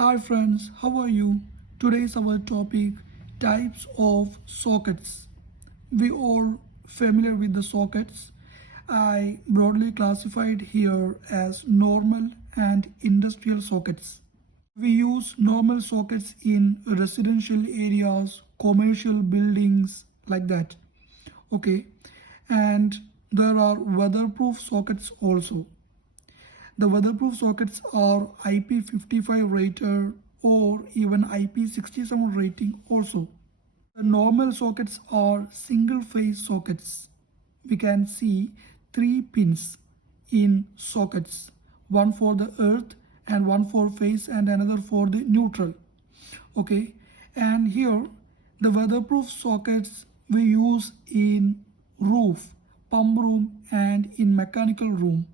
Hi friends, how are you? Today is our topic types of sockets. We all familiar with the sockets. I broadly classified here as normal and industrial sockets. We use normal sockets in residential areas, commercial buildings like that. Okay, and there are weatherproof sockets also. The weatherproof sockets are IP55 rated or even IP67 rating also. The normal sockets are single phase sockets. We can see three pins in sockets, one for the earth and one for phase and another for the neutral. Okay, and here the weatherproof sockets we use in roof, pump room and in mechanical room.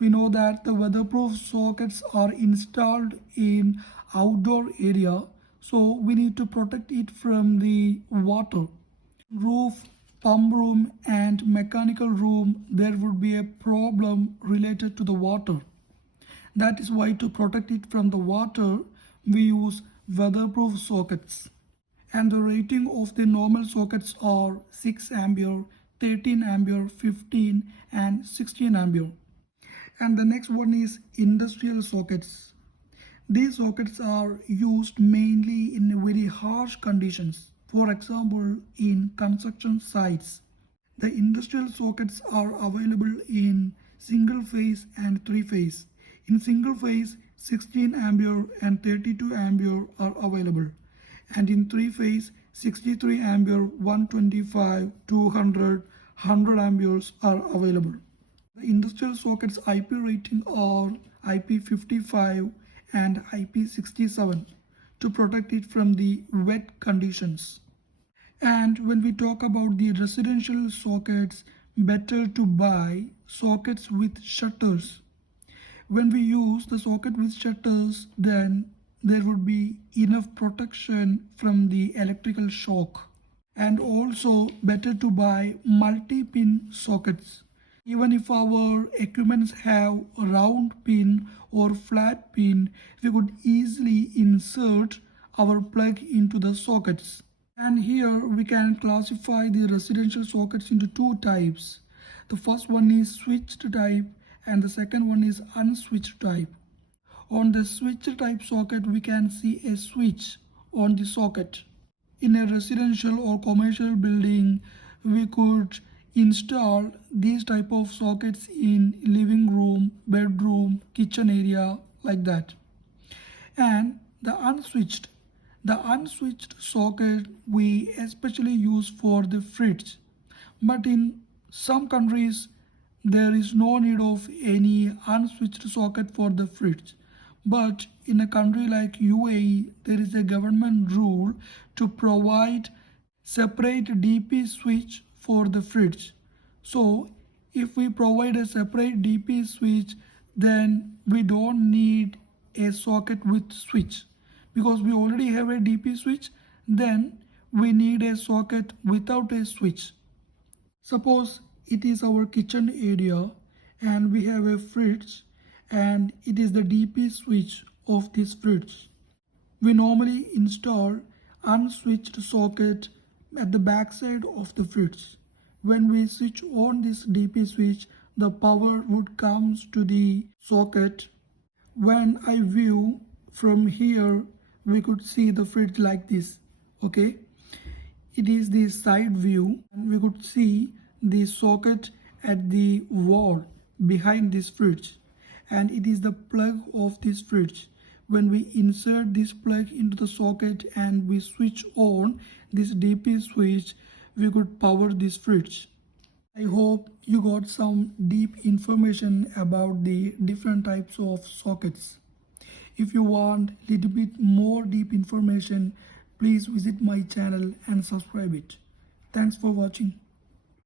We know that the weatherproof sockets are installed in outdoor area, so we need to protect it from the water. Roof, pump room and mechanical room, there would be a problem related to the water. That is why to protect it from the water, we use weatherproof sockets. And the rating of the normal sockets are 6 ampere, 13 ampere, 15 and 16 ampere. And the next one is industrial sockets. These sockets are used mainly in very harsh conditions. For example, in construction sites. The industrial sockets are available in single phase and three phase. In single phase, 16 ampere and 32 ampere are available. And in three phase, 63 ampere, 125, 200, 100 amperes are available. The industrial sockets IP rating are IP55 and IP67 to protect it from the wet conditions. And when we talk about the residential sockets, better to buy sockets with shutters. When we use the socket with shutters, then there would be enough protection from the electrical shock. And also better to buy multi-pin sockets. Even if our equipments have a round pin or flat pin, we could easily insert our plug into the sockets. And here we can classify the residential sockets into two types. The first one is switched type and the second one is unswitched type. On the switched type socket, we can see a switch on the socket. In a residential or commercial building, we could install these type of sockets in living room, bedroom, kitchen area like that. And the unswitched socket we especially use for the fridge. But in some countries there is no need of any unswitched socket for the fridge. But in a country like UAE, there is a government rule to provide separate DP switch for the fridge. So if we provide a separate DP switch, then we don't need a socket with switch. Because we already have a DP switch, then we need a socket without a switch. Suppose it is our kitchen area and we have a fridge and it is the DP switch of this fridge. We normally install unswitched socket at the back side of the fridge. When we switch on this DP switch, the power would come to the socket. When I view from here, we could see the fridge like this. Okay, it is the side view and we could see the socket at the wall behind this fridge, and it is the plug of this fridge. When we insert this plug into the socket and we switch on this DP switch, we could power this fridge. I hope you got some deep information about the different types of sockets. If you want little bit more deep information, please visit my channel and subscribe it. Thanks for watching.